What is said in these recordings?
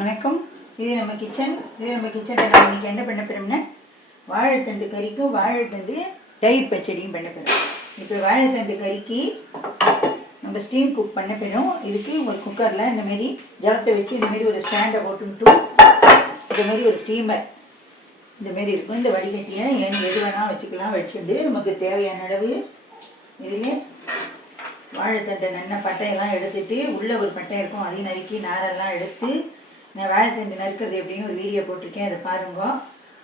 வணக்கம். இது நம்ம கிச்சன் இது நம்ம கிச்சனில் நம்ம இன்னைக்கு என்ன பண்ண போகிறோம்னா வாழைத்தண்டு கறிக்கும் வாழைத்தண்டு தயிர் பச்சடியும் பண்ண போகிறோம் இப்போ வாழைத்தண்டு கறிக்கு நம்ம ஸ்டீம் குக் பண்ண போகிறோம் இதுக்கு ஒரு குக்கரில் இந்தமாரி ஜலத்தை வச்சு இந்தமாரி ஒரு ஸ்டாண்டை போட்டுட்டு இந்தமாரி ஒரு ஸ்டீமர் இந்தமாரி இருக்கும். இந்த வடிகட்டியை ஏன் எது வேணால் வச்சுக்கலாம். வச்சுட்டு நமக்கு தேவையான அளவு இதில் வாழைத்தண்டை நல்ல பட்டையெல்லாம் எடுத்துட்டு உள்ளே ஒரு பட்டை இருக்கும். அதையும் நறுக்கி நாரெல்லாம் எடுத்து நான் வாழைத்தண்டு நறுக்கிறது எப்படின்னு ஒரு வீடியோ போட்டிருக்கேன். அதை பாருங்க.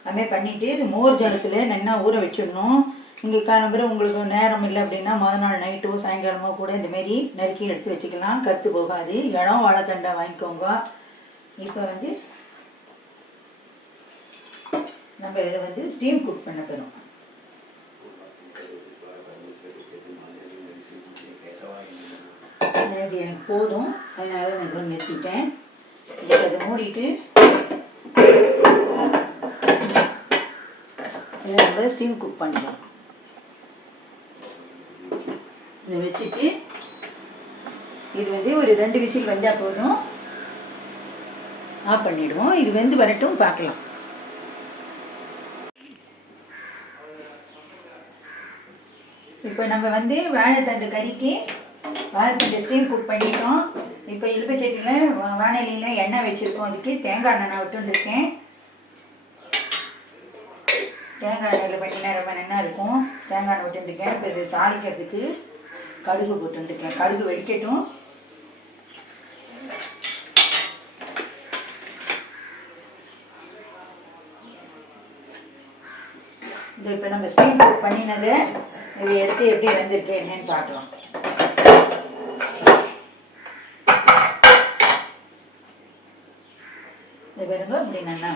அதுமாதிரி பண்ணிவிட்டு இது மோர் ஜலத்தில் நல்லா ஊற வச்சிடணும். இங்கே காலம்புற உங்களுக்கு நேரம் இல்லை அப்படின்னா மொதல் நாள் நைட்டோ சாயங்காலமோ கூட இந்தமாரி நறுக்கி எடுத்து வச்சுக்கலாம். கருத்து போகாது. இடம் வாழைத்தண்டை வாங்கிக்கோங்க. இப்போ வந்து நம்ம இதை வந்து ஸ்டீம் குக் பண்ண போகிறோம் இது எனக்கு போதும். அதனால நான் நிறுத்திட்டேன். இப்போ அதை மூடிட்டு இதை நம்ம ஸ்டீம் குக் பண்ணலாம் இதை வச்சுட்டு இது வந்து ஒரு ரெண்டு விசில் வந்தால் போதும். ஆஃப் பண்ணிடுவோம். இது வெந்து வரட்டும் பார்க்கலாம். இப்போ நம்ம வந்து வாழைத்தண்டு கறிக்கு வாழைத்தண்டு ஸ்டீம் குக் பண்ணிட்டோம். இப்போ இலுப்பச்சட்டியில் வானிலையில் எண்ணெய் வச்சுருக்கோம். அதுக்கு தேங்காய் எண்ணெய் நான் விட்டுருக்கேன் தேங்காய் எண்ணெயில் பண்ணினா ரொம்ப நெண்ணெய் இருக்கும். தேங்காய் எண்ணெய் விட்டுருக்கேன் இப்போ இது தாளிக்கிறதுக்கு கடுகு போட்டுருக்கேன் கடுகு வெடிக்கட்டும். இது இப்போ நம்ம ஸ்டீம் பண்ணினதை இது இதை எடுத்து எப்படி வந்திருக்கு என்னன்னு பார்க்கலாம் இது பாருங்க இப்படி நல்லா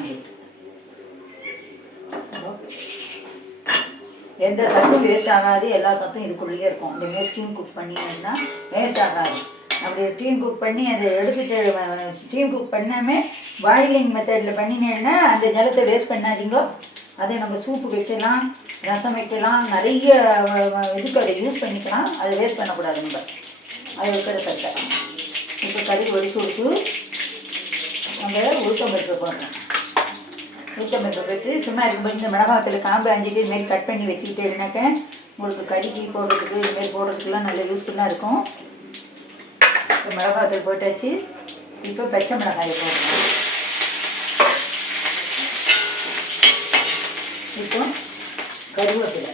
எந்த சத்தும் வேஸ்ட் ஆகாது எல்லா சத்தும் இதுக்குள்ளேயே இருக்கும் இந்த மாதிரி ஸ்டீம் குக் பண்ணிங்கன்னா வேஸ்ட் ஆகாது அப்படி ஸ்டீம் குக் பண்ணி அதை எடுத்துட்டு ஸ்டீம் குக் பண்ணாமல் பாயிலிங் மெத்தடில் பண்ணினேன்னா அந்த ஜலத்தை வேஸ்ட் பண்ணாதீங்க. அதை நம்ம சூப்பு வைக்கலாம் ரசம் வைக்கலாம் நிறைய இதுக்கு அதை யூஸ் பண்ணிக்கலாம். அதை வேஸ்ட் பண்ணக்கூடாது நம்ம அது இருக்கிற சட்டை இப்போ கறி ஒடிச்சு விட்டு நம்ம உளுத்தம்பருப்பு போடுறோம் உளுத்தம்பருப்பு போட்டு சும்மா இருக்கும்போது இந்த மிளகாத்தில் காம்பு அஞ்சுட்டு இதுமாரி கட் பண்ணி வச்சுக்கிட்டேன்னாக்க உங்களுக்கு கறிக்கு போடுறதுக்கு இதுமாரி போடுறதுக்குலாம் நல்ல யூஸ்ஃபுல்லாக இருக்கும். இப்போ மிளகாத்தூள் போட்டாச்சு. இப்போ பச்சை மிளகாயை போடுறோம். இப்போ கருவேப்பிலை.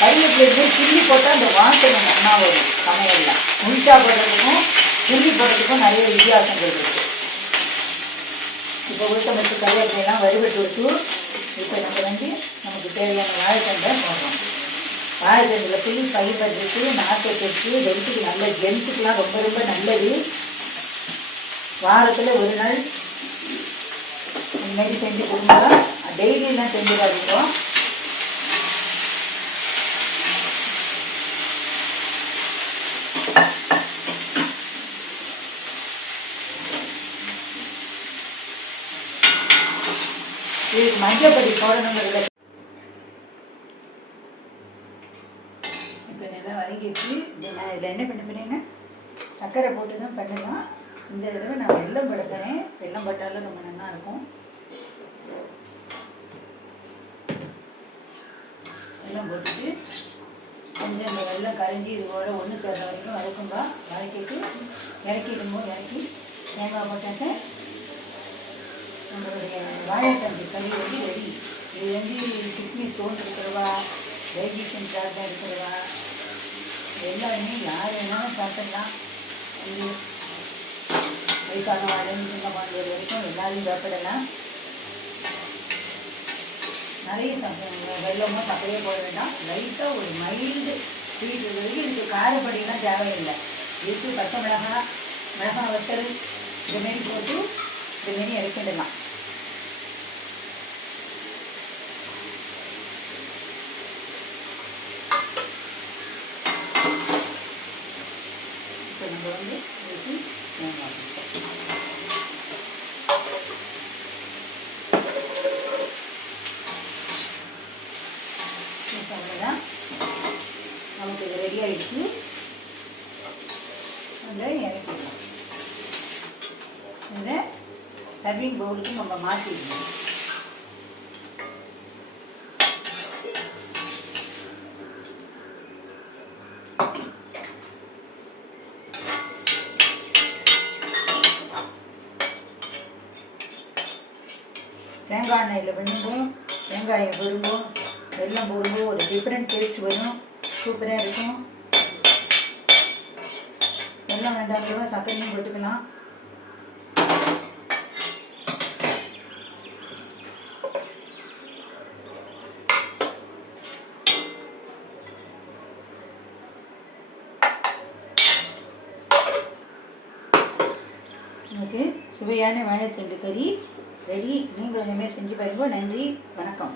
கருவேப்பிலை கிள்ளி போட்டால் அந்த வாசனை நல்லா வரும் சமையலில். முழுசா போடுறதுக்கும் கிள்ளி போடுறதுக்கும் நிறைய வித்தியாசங்கள் இருக்குது இப்போ உளுத்தம்பருப்பு கருவேப்பிலைலாம் வறுபட்டு விட்டு இப்போ நம்ம வந்து நமக்கு தேவையான வாழைத்தண்டை போடுறோம். வாழைத்தண்டில் புளி ஃபைபர் இருக்குது நாட்டை இருக்குது ஹெல்த்துக்கு நல்ல ஜென்ஸுக்கெலாம் ரொம்ப ரொம்ப நல்லது. வாரத்தில் ஒரு நாள் இந்தமாரி செஞ்சு கொடுங்க. டெய்லியெல்லாம் செஞ்சு இதுக்கு மஞ்சள் பொடி போடணுங்கிறதுல இப்போ நல்லா வதங்கிடுச்சு இது நான் இதில் என்ன பண்ண போறேன்னா சர்க்கரை போட்டு தான் பண்ணலாம் இந்த தடவை நான் வெள்ளம் போட போகிறேன் பட்டாலும் போட்டாலும் ரொம்ப நல்லா இருக்கும். வெள்ளம் போட்டுட்டு கொஞ்சம் இந்த வெள்ளம் கரைஞ்சி இது போல் ஒன்று சேர்ந்த வரைக்கும் வதக்கும்பா. வதக்கிட்டு இறக்கிடுமோ இறக்கி தேங்காய் போட்டேன் நம்மளுடைய வாழைத்தண்டு கறி வந்து ரெடி இது வந்து கிட்னி ஸ்டோன் இருக்கிறவா டைஜஷன் ப்ராப்ளம் இருக்கிறவா எல்லாருமே யார் வேணாலும் சாப்பிடலாம். இது வயசானவாழ்ந்து சின்ன குழந்தைகள் வரைக்கும் எல்லாரையும் சாப்பிடலாம். நிறைய சாப்பிடுங்க சப்பையே போட வேண்டாம். லைட்டாக ஒரு மைல்டு ஸ்வீட் இருக்குது இதுக்கு காரப்படியெல்லாம் தேவையில்லை. இதுக்கு பச்சை மிளகாய் மிளகாய் வத்தல் இதுமாரி போட்டு ഇതിങ്ങനെ എടുത്തിടണം. കുഴമ്പ് വീട്ടിൽ തവള നമുക്ക് റെഡിയായിട്ട് നല്ല ഇറക്കിക്കണം சர்விங் பவுலுக்கு நம்ம மாற்றிடணும் தேங்காய் எண்ணெயில் பண்ணும்போது தேங்காயை போடும்போது வெள்ளம் போடும்போது ஒரு டிஃப்ரெண்ட் டேஸ்ட் வரும் சூப்பராக இருக்கும். வெள்ளம் வேண்டாம் கூட சர்க்கரையும் போட்டுக்கலாம். உங்களுக்கு சுவையான வாழைத்தண்டு கறி ரெடி. நீங்களும் இனிமேல் செஞ்சு பாருங்க. நன்றி. வணக்கம்.